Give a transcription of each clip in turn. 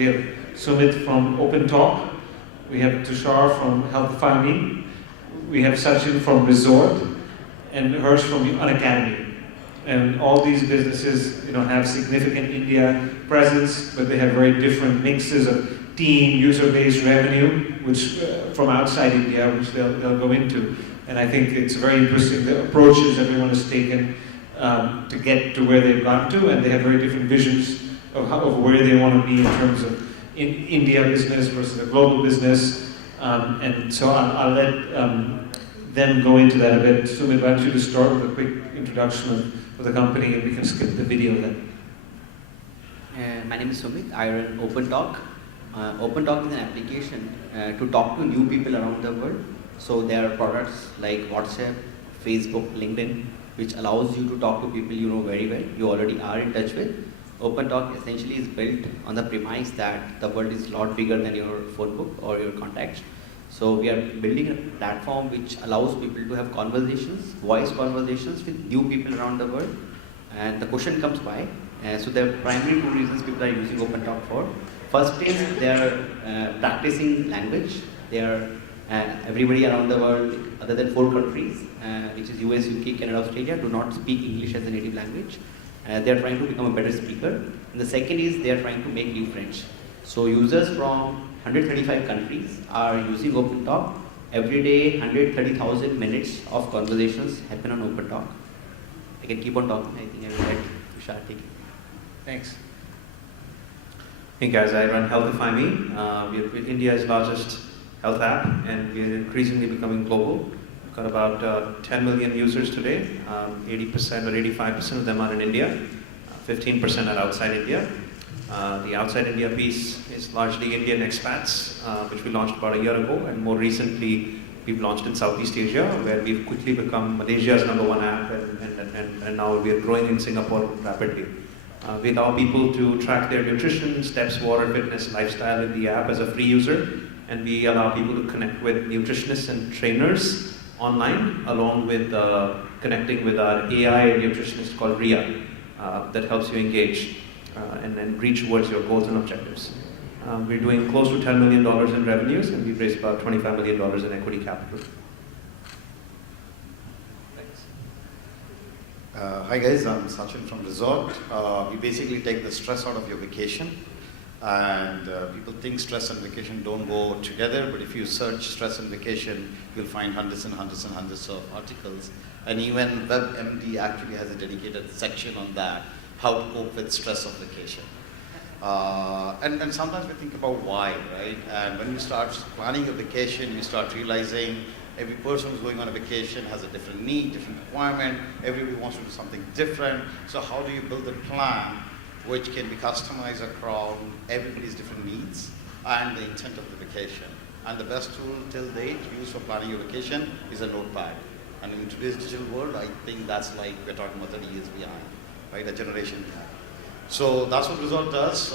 We have Sumit from OpenTalk. We have Tushar from Healthify Me. We have Sachin from Resort, and Hirsch from Unacademy. And all these businesses, have significant India presence, but they have very different mixes of team, user-based revenue, which from outside India, which they'll go into. And I think it's very interesting the approaches everyone has taken to get to where they've gotten to, and they have very different visions of where they want to be in terms of India business versus a global business. And so I'll let them go into that a bit. Sumit, why don't you just start with a quick introduction of the company, and we can skip the video then. My name is Sumit. I run OpenTalk. OpenTalk is an application to talk to new people around the world. So there are products like WhatsApp, Facebook, LinkedIn, which allows you to talk to people you know very well, you already are in touch with. OpenTalk essentially is built on the premise that the world is a lot bigger than your phone book or your contacts. So we are building a platform which allows people to have conversations, voice conversations with new people around the world. And the question comes why. So there are primarily two reasons people are using OpenTalk for. First is they are practicing language. They are everybody around the world, other than 4 countries, which is US, UK, Canada, Australia, do not speak English as a native language. They are trying to become a better speaker. And the second is they are trying to make new friends. So users from 135 countries are using OpenTalk. Every day, 130,000 minutes of conversations happen on OpenTalk. I can keep on talking. I think I will let Tushar take it. Thanks. Hey guys, I run Healthify Me. We're India's largest health app, and we're increasingly becoming global. We've got about 10 million users today. 80% or 85% of them are in India. 15% are outside India. The outside India piece is largely Indian expats, which we launched about a year ago, and more recently we've launched in Southeast Asia, where we've quickly become Malaysia's #1 app, and now we are growing in Singapore rapidly. We allow people to track their nutrition, steps, water, fitness, lifestyle in the app as a free user, and we allow people to connect with nutritionists and trainers online, along with connecting with our AI nutritionist called Ria, that helps you engage and reach towards your goals and objectives. We're doing close to $10 million in revenues, and we've raised about $25 million in equity capital. Thanks. Hi guys, I'm Sachin from Resort. We basically take the stress out of your vacation, and people think stress and vacation don't go together, but if you search stress and vacation, you'll find hundreds and hundreds and hundreds of articles, and even WebMD actually has a dedicated section on that, how to cope with stress of vacation. And sometimes we think about why, right? And when you start planning a vacation, you start realizing every person who's going on a vacation has a different need, different requirement. Everybody wants to do something different. So how do you build a plan which can be customized across everybody's different needs and the intent of the vacation? And the best tool till date used for planning your vacation is a notepad. And in today's digital world, I think that's like we're talking about 30 years behind, right? A generation behind. So that's what Resort does.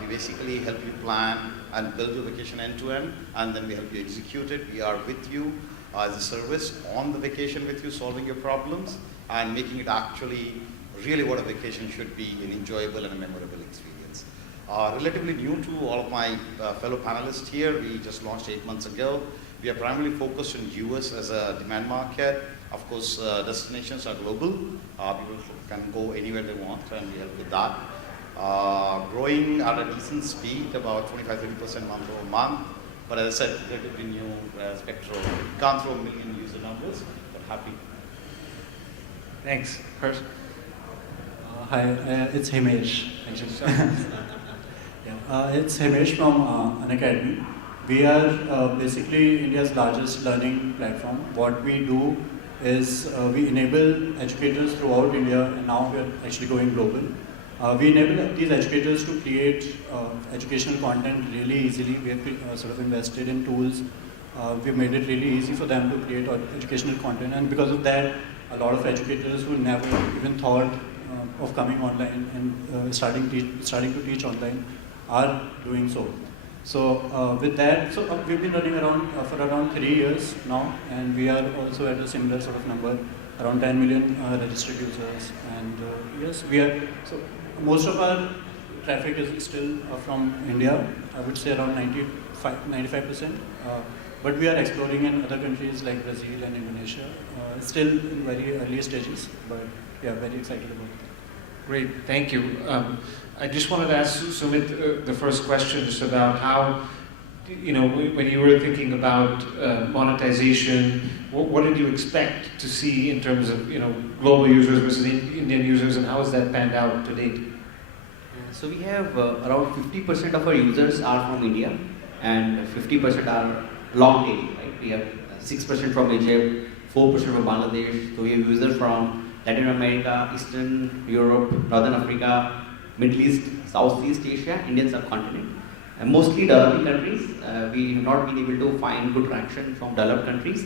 We basically help you plan and build your vacation end to end, and then we help you execute it. We are with you as a service on the vacation with you, solving your problems and making it actually really what a vacation should be, an enjoyable and a memorable experience. Relatively new to all of my fellow panelists here. We just launched 8 months ago. We are primarily focused on US as a demand market. Of course, destinations are global. People can go anywhere they want, and we help with that. Growing at a decent speed, about 25-30% month over month. But as I said, relatively new spectrum. Can't throw a million user numbers, but happy. Thanks. Hirsch? Hi, it's Himesh, actually. It's Himesh from Unacademy. We are basically India's largest learning platform. What we do is we enable educators throughout India, and now we are actually going global. We enable these educators to create educational content really easily. We have sort of invested in tools. We've made it really easy for them to create educational content, and because of that, a lot of educators who never even thought of coming online and starting to teach online are doing so. So with that, we've been running around for around 3 years now, and we are also at a similar sort of number, around 10 million registered users. And yes, we are. So most of our traffic is still from India. I would say around 95%. But we are exploring in other countries like Brazil and Indonesia. Still in very early stages, but yeah, very excited about it. Great, thank you. I just wanted to ask Sumit the first question just about how, when you were thinking about monetization, what did you expect to see in terms of, global users versus Indian users, and how has that panned out to date? So we have around 50% of our users are from India and 50% are long tail, right? We have 6% from Egypt, 4% from Bangladesh, so we have users from Latin America, Eastern Europe, Northern Africa, Middle East, Southeast Asia, Indian subcontinent. And mostly developing countries. We have not been able to find good traction from developed countries.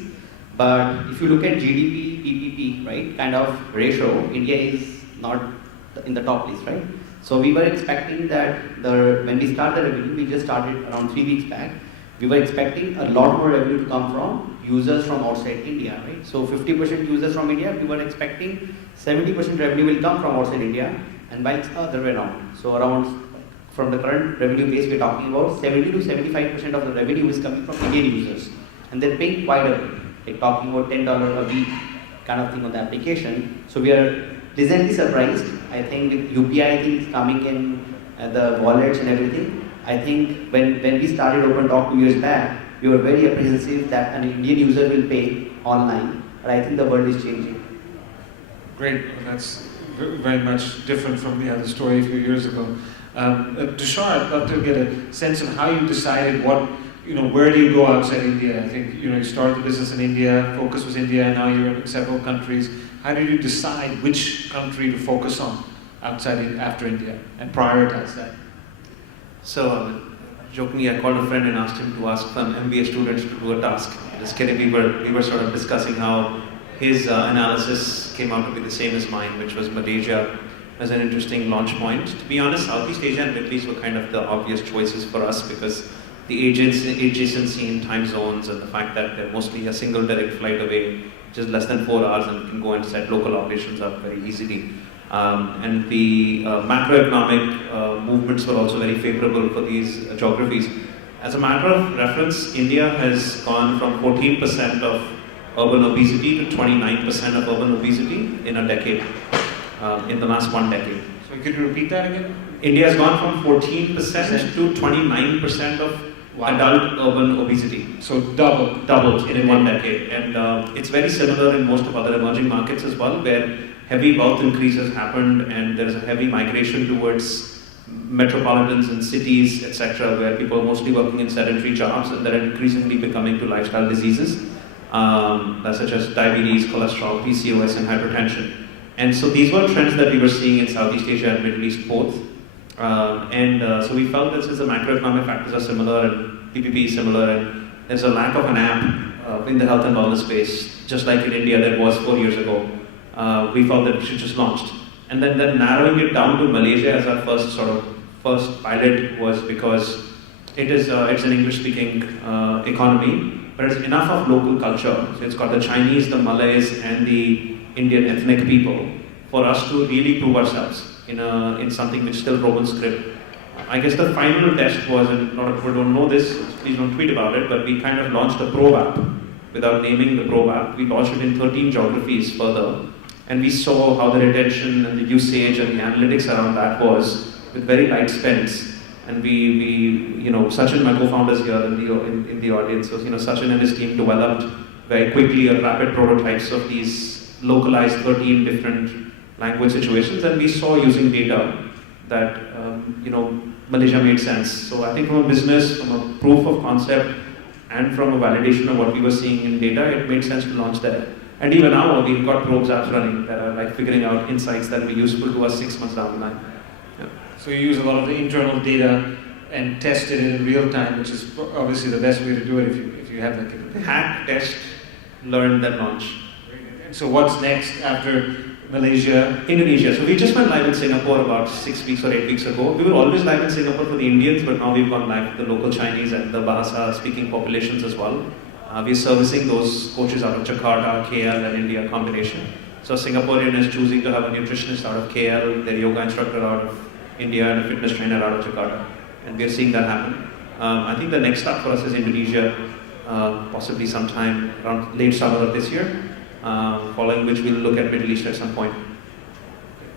But if you look at GDP, PPP, right, kind of ratio, India is not in the top list, right? So we were expecting that when we start the revenue, we just started around 3 weeks back. We were expecting a lot more revenue to come from users from outside India, right? So 50% users from India, we were expecting 70% revenue will come from outside India, and by the other way around. So around, from the current revenue base we're talking about, 70 to 75% of the revenue is coming from Indian users. And they're paying quite a bit, like talking about $10 a week kind of thing on the application. So we are pleasantly surprised. I think with UPI things coming in, the wallets and everything, I think when we started OpenTalk 2 years back, we were very apprehensive that an Indian user will pay online, but I think the world is changing. Great, that's very much different from the other story a few years ago. Tushar, I'd love to get a sense of how you decided where do you go outside India? I think, you started the business in India, focus was India, and now you're in several countries. How did you decide which country to focus on after India and prioritize that? So, jokingly, I called a friend and asked him to ask some MBA students to do a task. Just kidding, we were sort of discussing how his analysis came out to be the same as mine, which was Malaysia as an interesting launch point. To be honest, Southeast Asia and Middle East were kind of the obvious choices for us because the adjacency in time zones and the fact that they're mostly a single direct flight away, just less than 4 hours, and you can go and set local operations up very easily. And the macroeconomic movements were also very favorable for these geographies. As a matter of reference, India has gone from 14% of urban obesity to 29% of urban obesity in a decade, in the last 1 decade. So could you repeat that again? India has gone from 14% to 29% of adult urban obesity. So doubled in 1 decade. And it's very similar in most of other emerging markets as well, where heavy wealth increases happened and there is a heavy migration towards metropolitans and cities, etc., where people are mostly working in sedentary jobs and they're increasingly becoming to lifestyle diseases, such as diabetes, cholesterol, PCOS, and hypertension. And so these were trends that we were seeing in Southeast Asia and Middle East both. So we felt that since the macroeconomic factors are similar and PPP is similar and there's a lack of an app in the health and wellness space, just like in India there was 4 years ago, we felt that we should just launch. And then narrowing it down to Malaysia as our first pilot was because it's an English-speaking economy, but it's enough of local culture. So it's got the Chinese, the Malays, and the Indian ethnic people for us to really prove ourselves in something which is still Roman script. I guess the final test was, and a lot of people don't know this, please don't tweet about it, but we kind of launched a Pro app without naming the Pro app. We launched it in 13 geographies further, and we saw how the retention and the usage and the analytics around that was with very light spends. And we Sachin, my co-founders here in the audience, so Sachin and his team developed very quickly a rapid prototypes of these localized 13 different language situations, and we saw using data that Malaysia made sense. So I think from a business, from a proof of concept, and from a validation of what we were seeing in data, it made sense to launch there. And even now, we've got probes apps running that are like figuring out insights that will be useful to us 6 months down the line. Yeah. So you use a lot of the internal data and test it in real time, which is obviously the best way to do it if you have that capability. Hack, test, learn, then launch. So what's next after Malaysia? Indonesia. So we just went live in Singapore about 6 weeks or 8 weeks ago. We were always live in Singapore for the Indians, but now we've gone live with the local Chinese and the Bahasa-speaking populations as well. We're servicing those coaches out of Jakarta, KL, and India combination. So Singaporean is choosing to have a nutritionist out of KL, their yoga instructor out of India and a fitness trainer out of Jakarta. And we are seeing that happen. I think the next step for us is Indonesia, possibly sometime around late summer of this year, following which we'll look at Middle East at some point.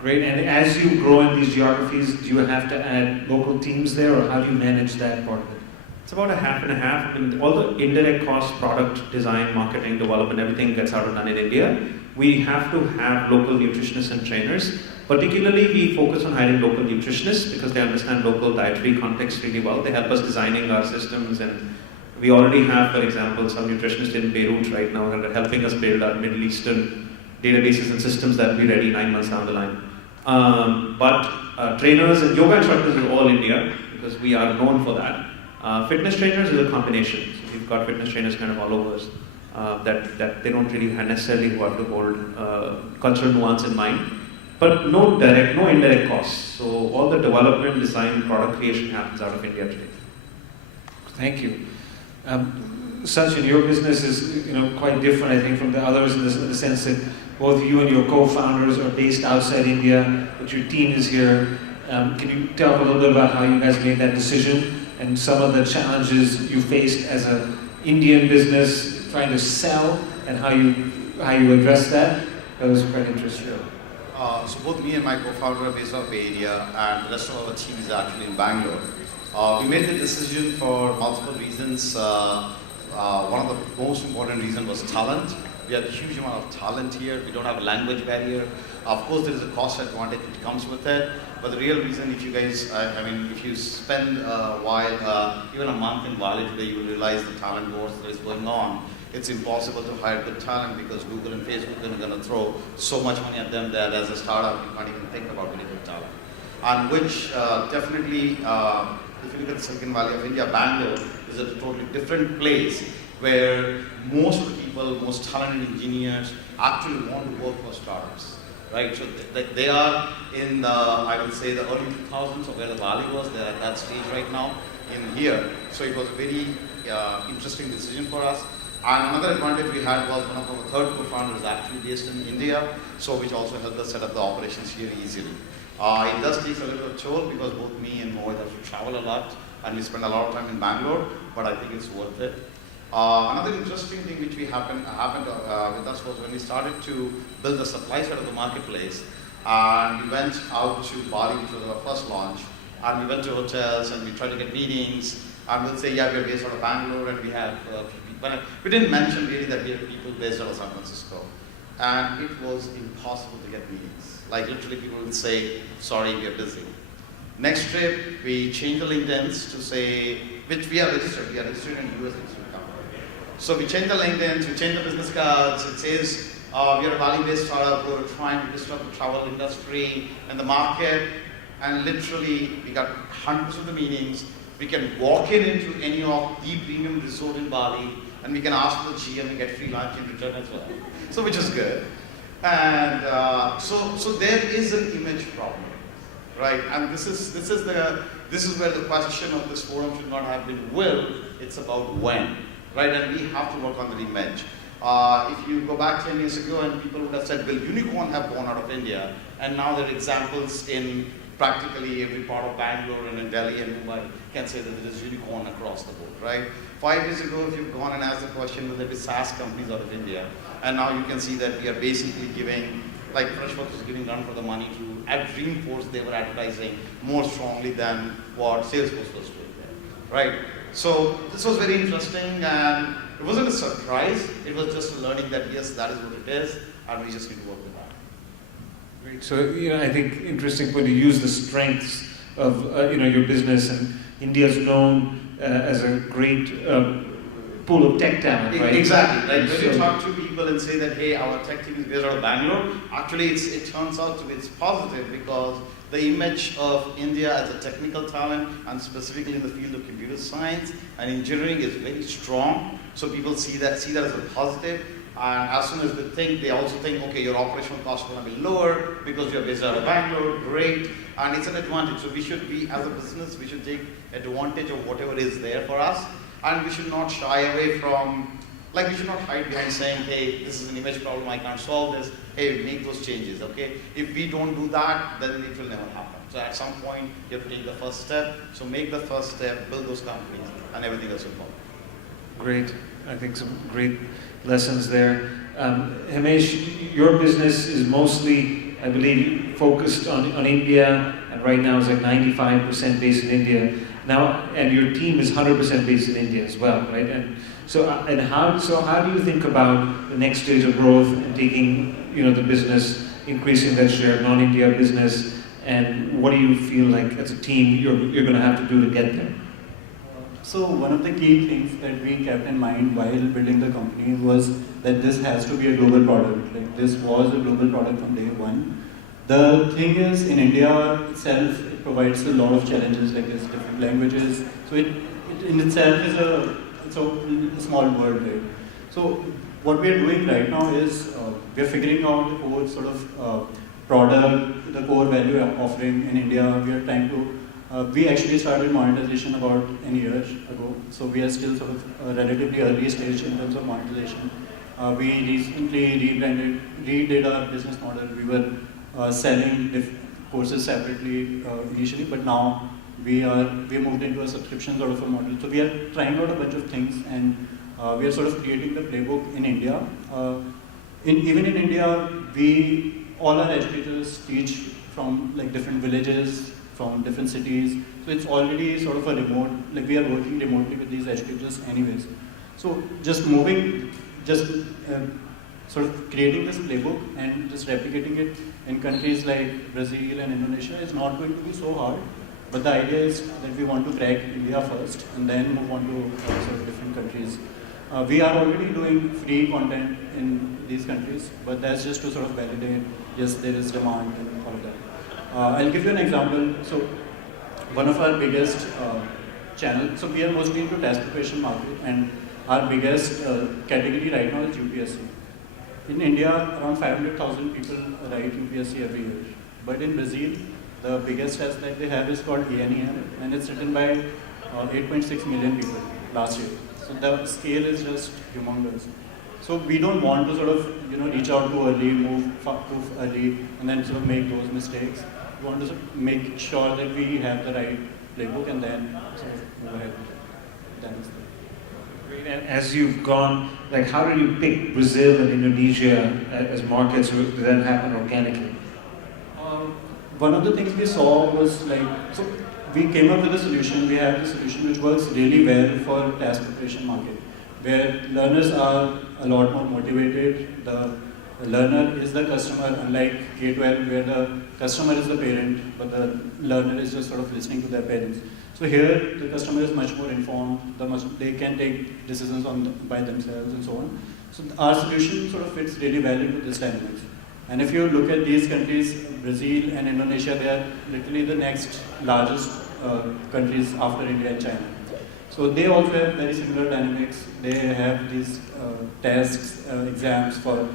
Great. And as you grow in these geographies, do you have to add local teams there, or how do you manage that part of it? It's about a half and a half. I mean, all the indirect cost, product design, marketing, development, everything gets out and done in India. We have to have local nutritionists and trainers. Particularly, we focus on hiring local nutritionists because they understand local dietary context really well. They help us designing our systems, and we already have, for example, some nutritionists in Beirut right now that are helping us build our Middle Eastern databases and systems that will be ready 9 months down the line. But trainers and yoga instructors is all India because we are known for that. Fitness trainers is a combination. So we've got fitness trainers kind of all over us that they don't really necessarily have to hold cultural nuance in mind. But no direct, no indirect costs. So all the development, design, product creation happens out of India today. Thank you. Sachin, your business is quite different, I think, from the others in the sense that both you and your co-founders are based outside India, but your team is here. Can you talk a little bit about how you guys made that decision and some of the challenges you faced as an Indian business trying to sell and how you address that? That was quite interesting. So both me and my co-founder are based out of Bay Area, and the rest of our team is actually in Bangalore. We made the decision for multiple reasons. One of the most important reasons was talent. We have a huge amount of talent here. We don't have a language barrier. Of course, there is a cost advantage which comes with it. But the real reason, if you guys, if you spend a while, even a month in Bali today, you will realize the talent wars that is going on. It's impossible to hire good talent because Google and Facebook are going to throw so much money at them that as a startup, you can't even think about getting good talent. And which definitely, if you look at the Silicon Valley of India, Bangalore is a totally different place where most of the people, most talented engineers actually want to work for startups, right? So they are in the, I would say, the early 2000s of where the Valley was. They're at that stage right now in here. So it was a very interesting decision for us. And another advantage we had was one of our third co-founders actually based in India, so which also helped us set up the operations here easily. It does take a little bit of toll because both me and Mohit have to travel a lot and we spend a lot of time in Bangalore, but I think it's worth it. Another interesting thing which happened with us was when we started to build the supply side of the marketplace, and we went out to Bali, which was our first launch, and we went to hotels and we tried to get meetings, and we'll say, yeah, we're based out of Bangalore and we have but we didn't mention really that we have people based out of San Francisco. And it was impossible to get meetings. Like literally people would say, sorry, we are busy. Next trip, we changed the LinkedIn's to say, which we are registered in the US registered company. So we changed the LinkedIn's, we changed the business cards. It says, we are a Bali-based startup, we're trying to disrupt the travel industry and the market. And literally, we got hundreds of the meetings. We can walk into any of the premium resort in Bali, and we can ask for the GM and get free lunch in return as well. So which is good. And so there is an image problem, right? And this is where the question of this forum should not have been will, it's about when, right? And we have to work on the image. If you go back 10 years ago and people would have said, will unicorn have gone out of India? And now there are examples in practically every part of Bangalore and in Delhi and Mumbai can say that there is unicorn across the board, right? 5 years ago, if you've gone and asked the question, will there be SaaS companies out of India? And now you can see that we are basically giving, like Freshworks is giving run for the money to, at Dreamforce, they were advertising more strongly than what Salesforce was doing there, right? So this was very interesting, and it wasn't a surprise, it was just a learning that yes, that is what it is, and we just need to work with that. Great. So, I think interesting point to use the strengths of, your business, and India's known as a great pool of tech talent, right? Exactly. Like when you talk to people and say that, hey, our tech team is based out of Bangalore, actually it turns out to be positive because the image of India as a technical talent, and specifically in the field of computer science and engineering, is very strong. So people see that as a positive. And as soon as they also think, okay, your operational costs are going to be lower because you're based out of Bangalore, great. And it's an advantage. So we should be, as a business, we should take advantage of whatever is there for us. And we should not shy away from, we should not hide behind saying, hey, this is an image problem, I can't solve this. Hey, make those changes, okay? If we don't do that, then it will never happen. So at some point, you have to take the first step. So make the first step, build those companies, and everything else will follow. Great. I think some great lessons there. Himesh, your business is mostly, I believe, focused on India, and right now is like 95% based in India. Now, and your team is 100% based in India as well, right? And how do you think about the next stage of growth and taking, the business, increasing that share of non-India business, and what do you feel like as a team you're going to have to do to get there? So one of the key things that we kept in mind while building the company was that this has to be a global product. Like this was a global product from day one. The thing is, in India itself, it provides a lot of challenges, like there's different languages. So it in itself is a small world, right? So what we are doing right now is we are figuring out the core sort of product, the core value offering in India. We are trying to we actually started monetization about a year ago, so we are still sort of a relatively early stage in terms of monetization. We recently redid our business model. We were selling courses separately initially, but now we moved into a subscription sort of a model. So we are trying out a bunch of things, and we are sort of creating the playbook in India. Even in India, all our educators teach from like different villages, from different cities. So it's already sort of a remote, like we are working remotely with these educators anyways. So just sort of creating this playbook and just replicating it in countries like Brazil and Indonesia is not going to be so hard. But the idea is that we want to crack India first and then move on to sort of different countries. We are already doing free content in these countries, but that's just to sort of validate, yes, there is demand and all of that. I'll give you an example. So one of our biggest channels, so we are mostly into test preparation market, and our biggest category right now is UPSC. In India, around 500,000 people write UPSC every year. But in Brazil, the biggest test that they have is called ENEM, and it's written by 8.6 million people last year. So the scale is just humongous. So we don't want to sort of reach out too early, move too early, and then sort of make those mistakes. We want to sort of make sure that we have the right playbook and then sort of move ahead. That is Great. And as you've gone, like how did you pick Brazil and Indonesia as markets? Did that happen organically? One of the things we saw was so we came up with a solution. We have a solution which works really well for test preparation market, where learners are a lot more motivated. The learner is the customer, unlike K-12 where the customer is the parent, but the learner is just sort of listening to their parents. So here, the customer is much more informed, they can take decisions by themselves and so on. So our solution sort of fits really well into this dynamics. And if you look at these countries, Brazil and Indonesia, they are literally the next largest countries after India and China. So they also have very similar dynamics. They have these tests, exams for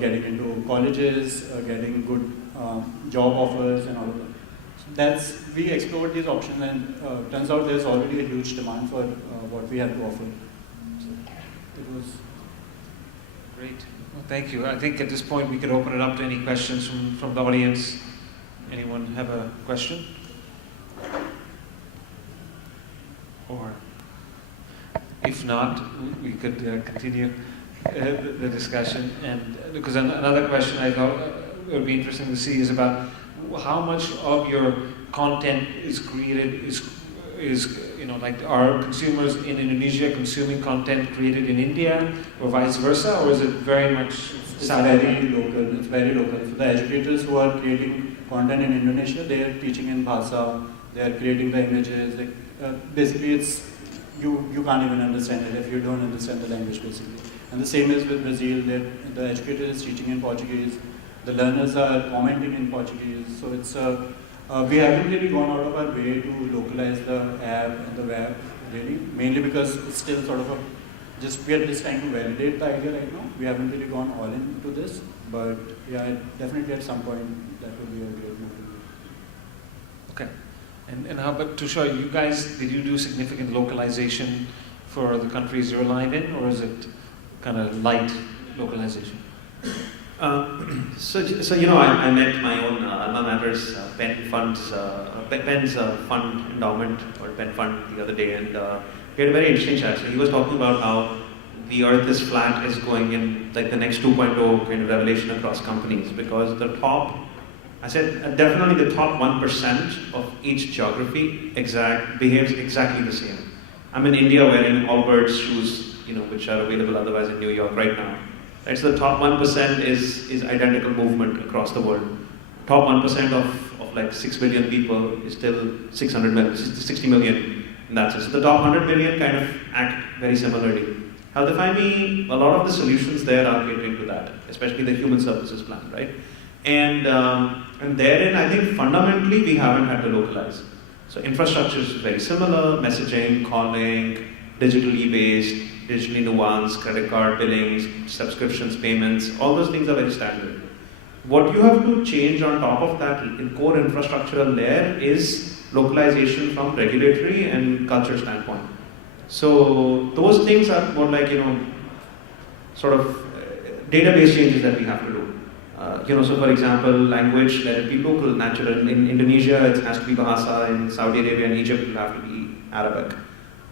getting into colleges, getting good job offers and all of that. So we explored these options, and turns out there's already a huge demand for what we have to offer. So it was great. Well, thank you. I think at this point we could open it up to any questions from the audience. Anyone have a question? Or if not, we could continue the discussion. And because another question I thought would be interesting to see is about how much of your content is created is like are consumers in Indonesia consuming content created in India or vice versa, or is it very much very local? It's very local. So the educators who are creating content in Indonesia, they are teaching in Bahasa, they are creating the images. Basically, it's you can't even understand it if you don't understand the language, basically. And the same is with Brazil. The educator is teaching in Portuguese. The learners are commenting in Portuguese. So it's we haven't really gone out of our way to localize the app and the web, really, mainly because it's still sort of we are just trying to validate the idea right now. We haven't really gone all into this, but yeah, definitely at some point that would be a great move. Okay. And how about Tushar, did you do significant localization for the countries you're aligned in, or is it kind of light localization? I met my own alma mater's Penn's fund endowment or Penn fund the other day, and we had a very interesting chat. So he was talking about how the earth is flat is going in like the next 2.0 kind of revelation across companies, because the top, I said definitely the top 1% of each geography behaves exactly the same. I'm in India wearing Allbirds shoes, which are available otherwise in New York right now. Right, so the top 1% is identical movement across the world. Top 1% of like 6 billion people is still 60 million in that sense. So the top 100 million kind of act very similarly. Healthify.me, a lot of the solutions there are catering to that, especially the human services plan, right? And therein, I think fundamentally we haven't had to localize. So infrastructure is very similar, messaging, calling, digitally based, digitally nuanced, credit card billings, subscriptions, payments, all those things are very standard. What you have to change on top of that in core infrastructural layer is localization from regulatory and culture standpoint. So those things are more like, sort of database changes that we have to do. So for example, language, let it be local, natural. In Indonesia, it has to be Bahasa. In Saudi Arabia and Egypt, it will have to be Arabic.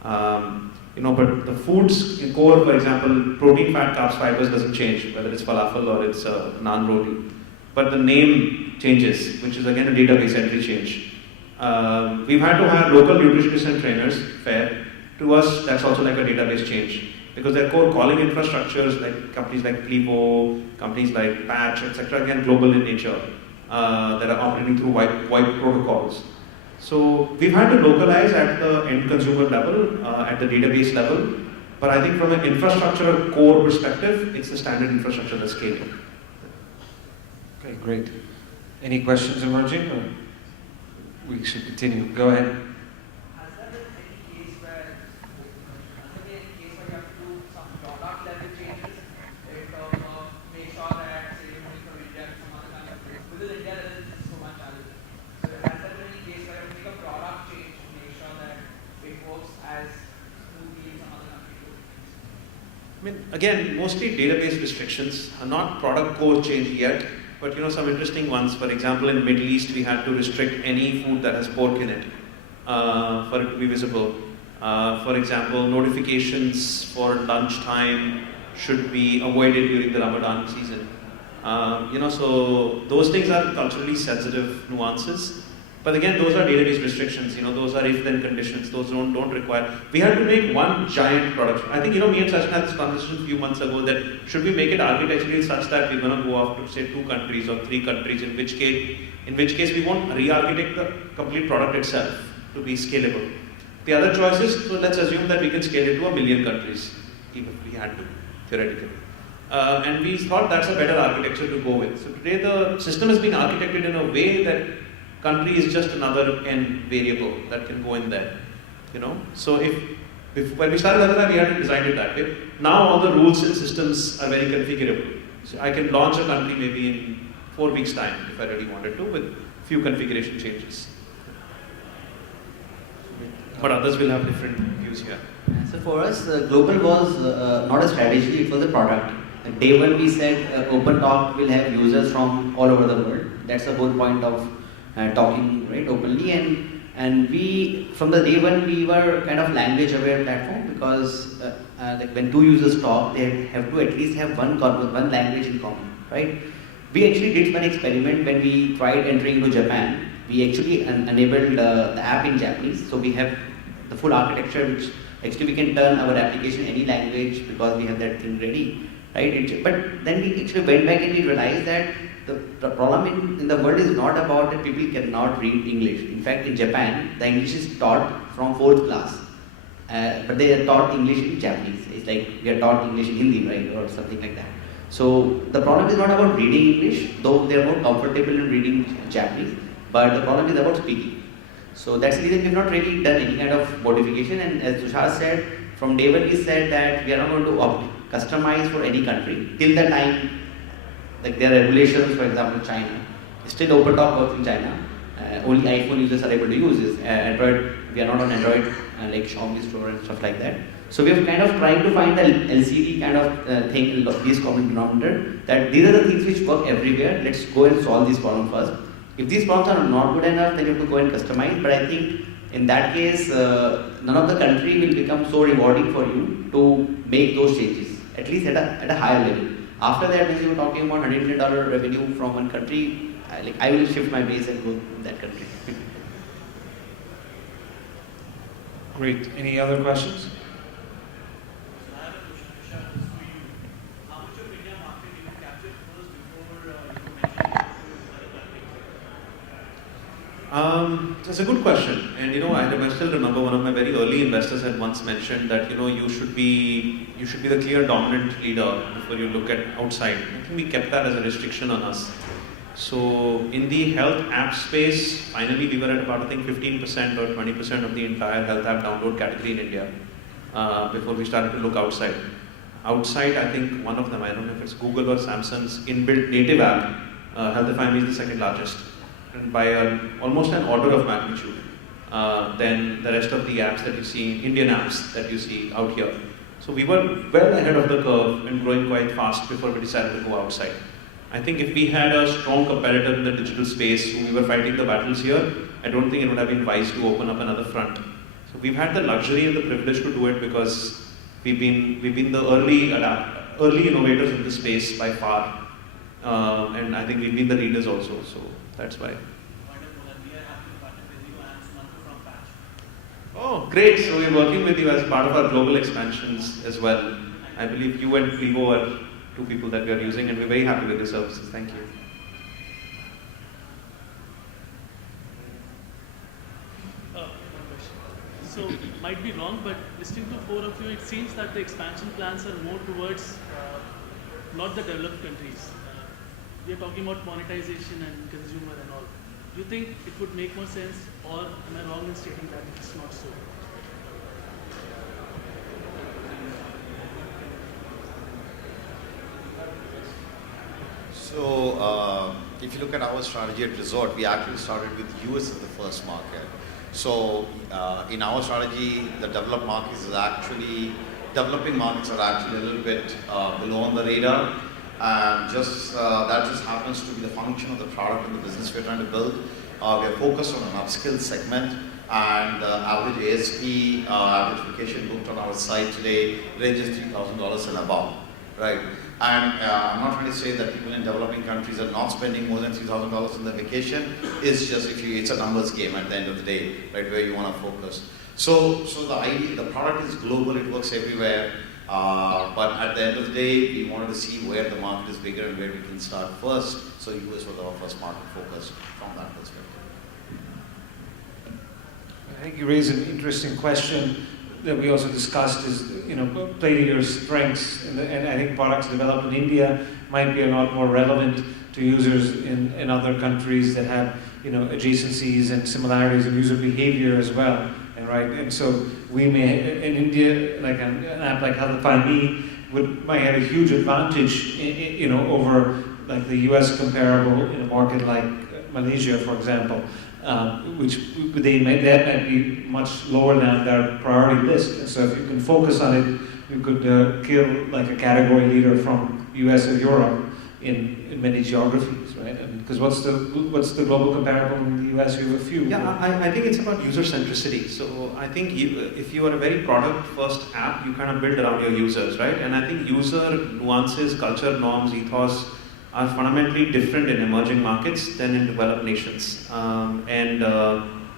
But the foods in core, for example, protein, fat, carbs, fibers doesn't change, whether it's falafel or it's naan roti. But the name changes, which is again a database entry change. We've had to hire local nutritionists and trainers, fair. To us, that's also like a database change. Because their core calling infrastructures, like companies like Plivo, companies like Patch, etc., again global in nature, that are operating through wide protocols. So we've had to localize at the end consumer level, at the database level, but I think from an infrastructure core perspective, it's the standard infrastructure that's scaling. Okay, great. Any questions emerging, or we should continue? Go ahead. Has there been any case where you have to do some product level changes in terms of make sure that, say, you're moving from India to some other country? Within India, there is so much challenge. So has there been any case where you make a product change to make sure that it works as smoothly in some other country? I mean, again, mostly database restrictions, not product core change yet, but some interesting ones. For example, in Middle East, we had to restrict any food that has pork in it for it to be visible. For example, notifications for lunchtime should be avoided during the Ramadan season. So those things are culturally sensitive nuances. But again, those are database restrictions. Those are if-then conditions. Those don't require. We had to make one giant product. I think me and Sachin had this conversation a few months ago that should we make it architecturally such that we're going to go off to say 2 countries or 3 countries. In which case we won't re-architect the complete product itself to be scalable. The other choice is, so let's assume that we can scale it to 1 million countries, even if we had to, theoretically. And we thought that's a better architecture to go with. So today the system has been architected in a way that country is just another n variable that can go in there. So when we started Adara, we hadn't designed it that way. Now all the rules and systems are very configurable. So I can launch a country maybe in 4 weeks' time if I really wanted to, with few configuration changes. But others will have different views here. So for us, global was not a strategy, it was a product. Day one we said OpenTalk will have users from all over the world. That's the whole point of talking right openly, and we from the day one we were kind of language aware platform, because like when 2 users talk, they have to at least have one language in common, right? We actually did one experiment when we tried entering into Japan. We actually enabled the app in Japanese, so we have the full architecture, which actually we can turn our application any language because we have that thing ready, right? But then we actually went back and we realized that the problem in the world is not about that people cannot read English. In fact, in Japan, the English is taught from 4th class, but they are taught English in Japanese. It's like we are taught English in Hindi, right, or something like that. So the problem is not about reading English, though they are more comfortable in reading Japanese, but the problem is about speaking. So that's the reason we've not really done any kind of modification. And as Tushar said, from day one we said that we are not going to customize for any country till the time. Like there are regulations, for example, China. Still OpenTalk works in China. Only iPhone users are able to use this. Android, we are not on Android, like Xiaomi store and stuff like that. So we have kind of trying to find the LCD kind of thing, these common denominator, that these are the things which work everywhere. Let's go and solve these problems first. If these problems are not good enough, then you have to go and customize. But I think in that case, none of the country will become so rewarding for you to make those changes, at least at a higher level. After that, when you were talking about $100 million revenue from one country, I will shift my base and go to that country. Great. Any other questions? I have a question, Vishal, this for you. How much of India market you will capture first before mentioning other countries? That's a good question. And I still remember one of my very early investors had once mentioned that you should be the clear dominant leader before you look at outside. I think we kept that as a restriction on us. So in the health app space, finally we were at about, I think, 15% or 20% of the entire health app download category in India before we started to look outside. Outside, I think one of them, I don't know if it's Google or Samsung's inbuilt native app, Healthify Me is the second largest, and by almost an order of magnitude than the rest of the apps that you see, Indian apps that you see out here. So we were well ahead of the curve and growing quite fast before we decided to go outside. I think if we had a strong competitor in the digital space who we were fighting the battles here, I don't think it would have been wise to open up another front. So we've had the luxury and the privilege to do it because we've been the early innovators in this space by far, and I think we've been the leaders also. So that's why. Wonderful, and we are happy to partner with you and Sumanta from Patch. Oh, great! So we're working with you as part of our global expansions as well. I believe you and Clevo are two people that we are using, and we're very happy with the services. Thank you. One question. So, might be wrong, but listening to four of you, it seems that the expansion plans are more towards not the developed countries. We are talking about monetization and consumer and all. Do you think it would make more sense, or am I wrong in stating that it's not so? So, if you look at our strategy at Resort, we actually started with US as the first market. So, in our strategy, the developing markets are actually a little bit below on the radar. And that just happens to be the function of the product and the business we're trying to build. We are focused on an upskill segment, and average ASP, average vacation booked on our site today ranges $3,000 and above, right? And I'm not trying to say that people in developing countries are not spending more than $3,000 on their vacation. It's just it's a numbers game at the end of the day, right? Where you want to focus. So the product is global; it works everywhere. But at the end of the day, we wanted to see where the market is bigger and where we can start first. So US was our first market focus from that perspective. I think you raise an interesting question that we also discussed is, play to your strengths. And I think products developed in India might be a lot more relevant to users in other countries that have, adjacencies and similarities in user behavior as well. And so we may, in India, like an app like Healthify Me might have a huge advantage, over like the US comparable in a market like Malaysia, for example, which that might be much lower than their priority list. And so if you can focus on it, you could kill like a category leader from US or Europe in many geographies, right? Because what's the global comparable in the US? You have a few. Yeah, I think it's about user centricity. So I think if you are a very product first app, you kind of build around your users, right? And I think user nuances, culture, norms, ethos are fundamentally different in emerging markets than in developed nations.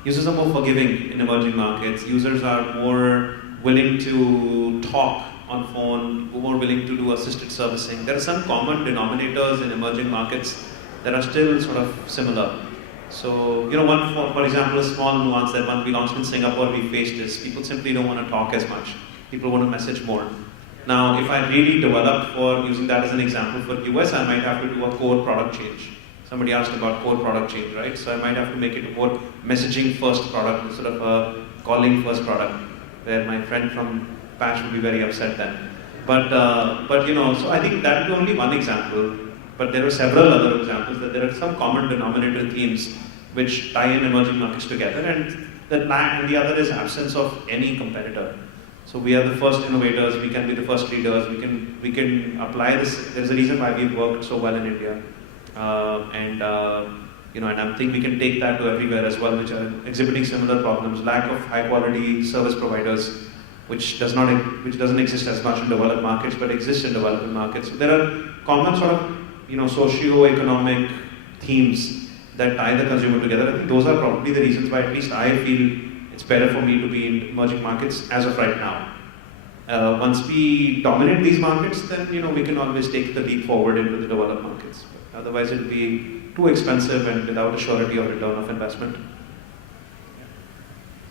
Users are more forgiving in emerging markets. Users are more willing to talk on phone, more willing to do assisted servicing. There are some common denominators in emerging markets that are still sort of similar. So, one, for example, a small nuance that when we launched in Singapore, we faced is people simply don't want to talk as much. People want to message more. Now, if I really develop for using that as an example for US, I might have to do a core product change. Somebody asked about core product change, right? So I might have to make it a more messaging first product instead of a calling first product, where my friend from Patch would be very upset then. But so I think that is only one example. But there are several other examples that there are some common denominator themes which tie in emerging markets together, and the other is absence of any competitor. So we are the first innovators, we can be the first leaders, we can apply this. There's a reason why we've worked so well in India. And I think we can take that to everywhere as well, which are exhibiting similar problems, lack of high quality service providers, which doesn't exist as much in developed markets, but exists in developing markets. So there are common sort of, socio-economic themes that tie the consumer together. I think those are probably the reasons why at least I feel it's better for me to be in emerging markets as of right now. Once we dominate these markets, then we can always take the leap forward into the developed markets. But otherwise, it will be too expensive and without a surety of return of investment.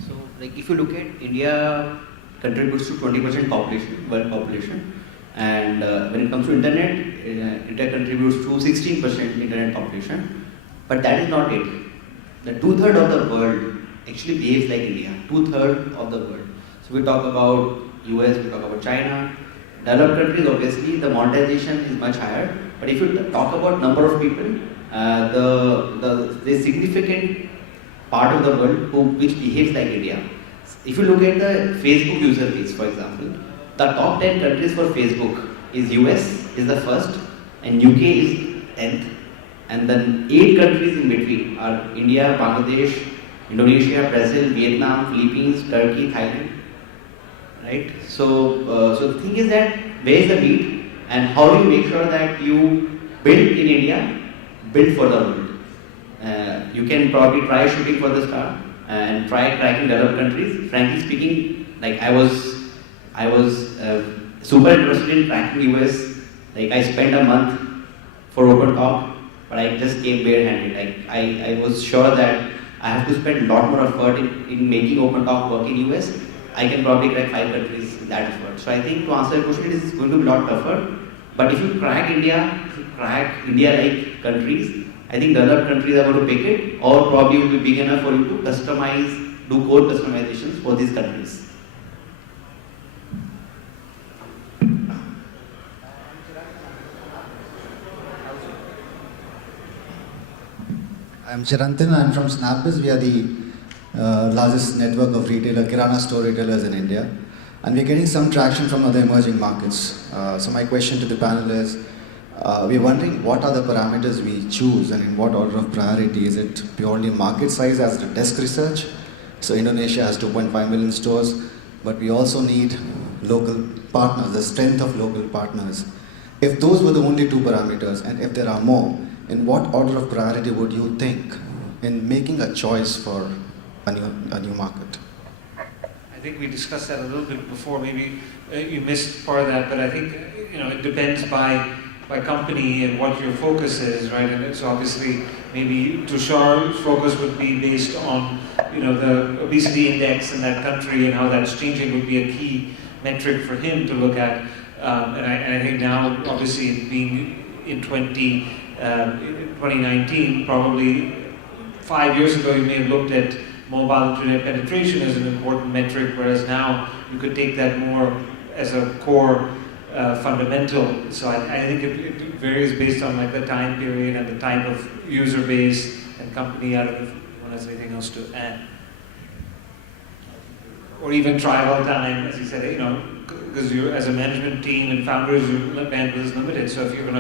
So, if you look at India, contributes to 20% population, world population, and when it comes to internet, India contributes to 16% internet population. But that is not it. The 2/3 of the world actually behaves like India. 2/3 of the world. So we talk about US, we talk about China. Developed countries, obviously, the monetization is much higher. But if you talk about number of people, the significant part of the world which behaves like India. If you look at the Facebook user base, for example, the top 10 countries for Facebook is US is the first, and UK is 10th, and then 8 countries in between are India, Bangladesh, Indonesia, Brazil, Vietnam, Philippines, Turkey, Thailand. Right? So the thing is that where is the lead, and how do you make sure that you build in India, build for the world? You can probably try shooting for the star and try cracking developed countries. Frankly speaking, I was super interested in cracking US. I spent a month for OpenTalk, but I just came barehanded. I was sure that I have to spend a lot more effort in making OpenTalk work in US. I can probably crack 5 countries with that effort. So I think to answer your question, it is going to be a lot tougher. But if you crack India-like countries, I think developed countries are going to pick it, or probably will be big enough for you to do code customizations for these countries. I'm Chirantan, I'm from Snapbiz. We are the largest network of Kirana store retailers in India. And we're getting some traction from other emerging markets. So my question to the panel is, we're wondering what are the parameters we choose and in what order of priority? Is it purely market size as the desk research? So Indonesia has 2.5 million stores, but we also need local partners, the strength of local partners. If those were the only 2 parameters, and if there are more, in what order of priority would you think in making a choice for a new market? I think we discussed that a little bit before. Maybe you missed part of that, but I think it depends by company and what your focus is, right? And it's obviously maybe Tushar's focus would be based on the obesity index in that country and how that's changing would be a key metric for him to look at. And I think now, obviously, being in 2019, probably 5 years ago, you may have looked at mobile internet penetration as an important metric, whereas now you could take that more as a core fundamental. So I think it varies based on the time period and the type of user base and company. I don't know if anyone has anything else to add. Or even travel time, as you said, because you as a management team and founders, your bandwidth is limited. So if you're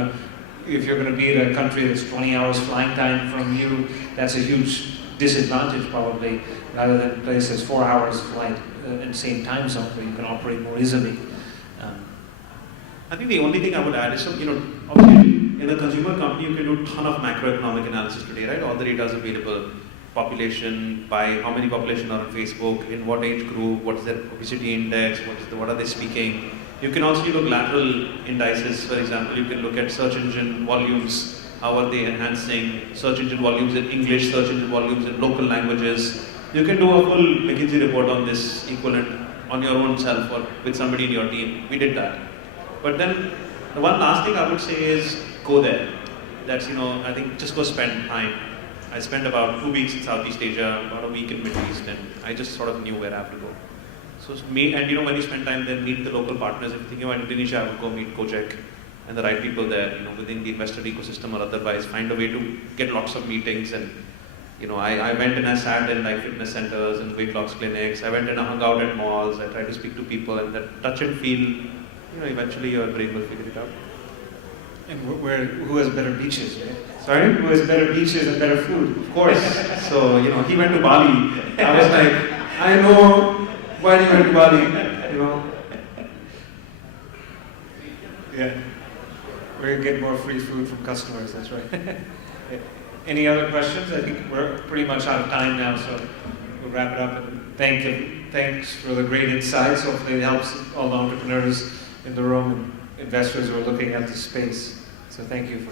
gonna be in a country that's 20 hours flying time from you, that's a huge disadvantage probably, rather than a place that's 4 hours flight in the same time zone where you can operate more easily. I think the only thing I would add is, obviously in a consumer company, you can do a ton of macroeconomic analysis today, right? All the data is available. Population, by how many population are on Facebook, in what age group, what is their obesity index, what are they speaking. You can also look lateral indices. For example, you can look at search engine volumes. How are they enhancing search engine volumes in English, search engine volumes in local languages. You can do a full McKinsey report on this equivalent on your own self or with somebody in your team. We did that. But then the one last thing I would say is go there. That's, I think just go spend time. I spent about 2 weeks in Southeast Asia, about a week in Middle East, and I just sort of knew where I have to go. So when you spend time there, meet the local partners. If you think about Indonesia, I would go meet Gojek and the right people there, within the investor ecosystem or otherwise, find a way to get lots of meetings and I went and I sat in like fitness centers and weight loss clinics. I went and I hung out at malls. I tried to speak to people, and that touch and feel, eventually your brain will figure it out. And who has better beaches, right? Sorry? Who has better beaches and better food? Of course. So, he went to Bali. I was like, I know why you went to Bali, Yeah. We're going to get more free food from customers, that's right. Any other questions? I think we're pretty much out of time now, so we'll wrap it up. And thanks for the great insights. Hopefully it helps all the entrepreneurs in the room and investors who are looking at the space. So thank you for